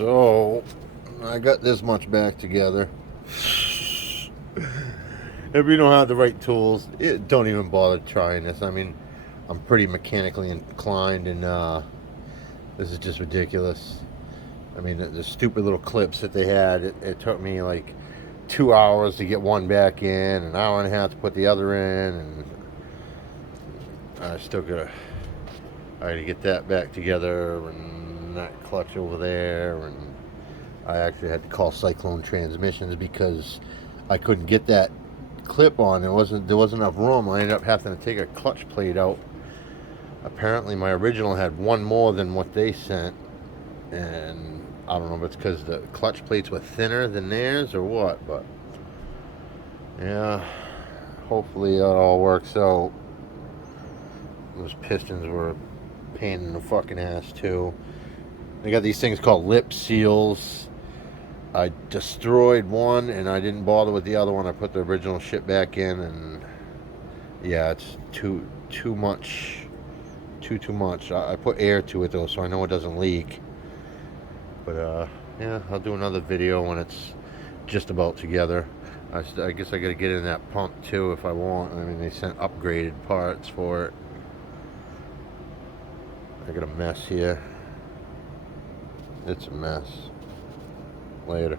So I got this much back together. If you don't have the right tools, don't even bother trying this. I mean, I'm pretty mechanically inclined, and this is just ridiculous. I mean, the stupid little clips that they had, it took me like 2 hours to get one back in, an hour and a half to put the other in, and I had to get that back together, and that clutch over there, and I actually had to call Cyclone Transmissions because I couldn't get that clip on. There wasn't enough room. I ended up having to take a clutch plate out. Apparently, my original had one more than what they sent, and I don't know if it's because the clutch plates were thinner than theirs or what, but yeah, hopefully it all works out. Those pistons were a pain in the fucking ass too. They got these things called lip seals. I destroyed one and I didn't bother with the other one. I put the original shit back in, and yeah, it's too much. Too much. I put air to it though, so I know it doesn't leak. But yeah, I'll do another video when it's just about together. I guess I gotta get in that pump too if I want. I mean, they sent upgraded parts for it. I got a mess here. It's a mess. Later.